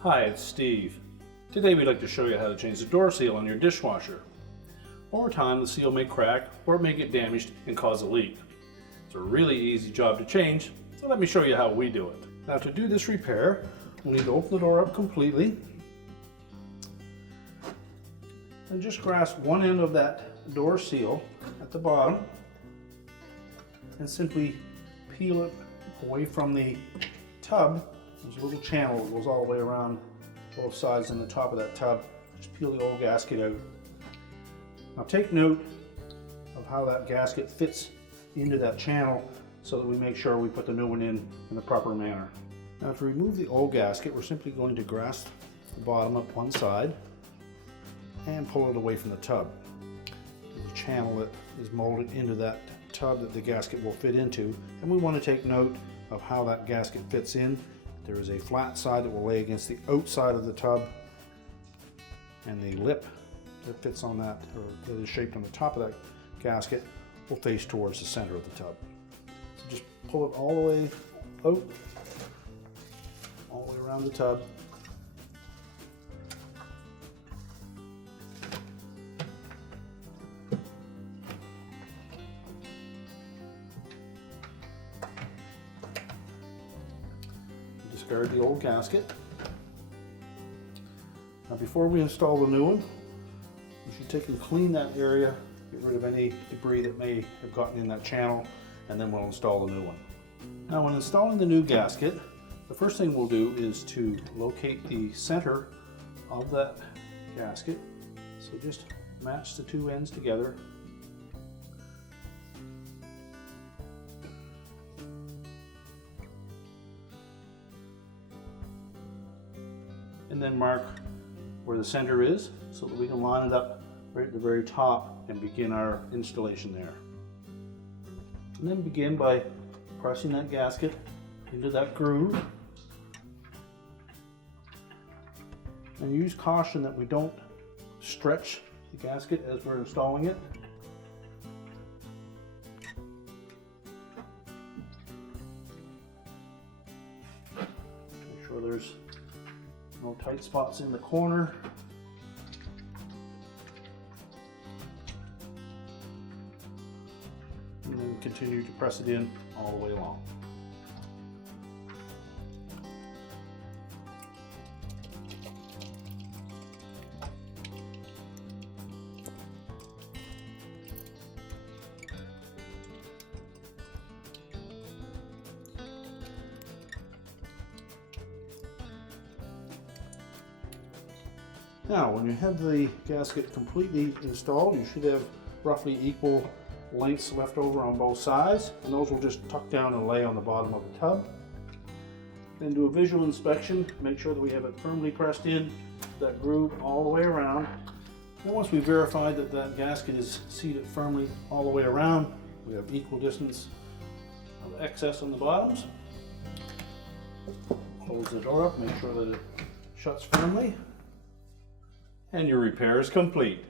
Hi, it's Steve. Today we'd like to show you how to change the door seal on your dishwasher. Over time the seal may crack or it may get damaged and cause a leak. It's a really easy job to change, so let me show you how we do it. Now to do this repair, we'll need to open the door up completely and just grasp one end of that door seal at the bottom and simply peel it away from the tub. There's a little channel that goes all the way around both sides and the top of that tub. Just peel the old gasket out. Now take note of how that gasket fits into that channel so that we make sure we put the new one in the proper manner. Now to remove the old gasket, we're simply going to grasp the bottom up one side and pull it away from the tub. There's a channel that is molded into that tub that the gasket will fit into, and we want to take note of how that gasket fits in. There is a flat side that will lay against the outside of the tub, and the lip that fits on that, or that is shaped on the top of that gasket, will face towards the center of the tub. So just pull it all the way out, all the way around the tub. Discard the old gasket. Now before we install the new one, we should take and clean that area, get rid of any debris that may have gotten in that channel, and then we'll install the new one. Now when installing the new gasket, the first thing we'll do is to locate the center of that gasket. So just match the two ends together. And then mark where the center is so that we can line it up right at the very top and begin our installation there. And then begin by pressing that gasket into that groove. And use caution that we don't stretch the gasket as we're installing it. Make sure there's no tight spots in the corner. And then continue to press it in all the way along. Now, when you have the gasket completely installed, you should have roughly equal lengths left over on both sides, and those will just tuck down and lay on the bottom of the tub. Then do a visual inspection, make sure that we have it firmly pressed in that groove all the way around. And once we verify that that gasket is seated firmly all the way around, we have equal distance of excess on the bottoms. Close the door up, make sure that it shuts firmly. And your repair is complete.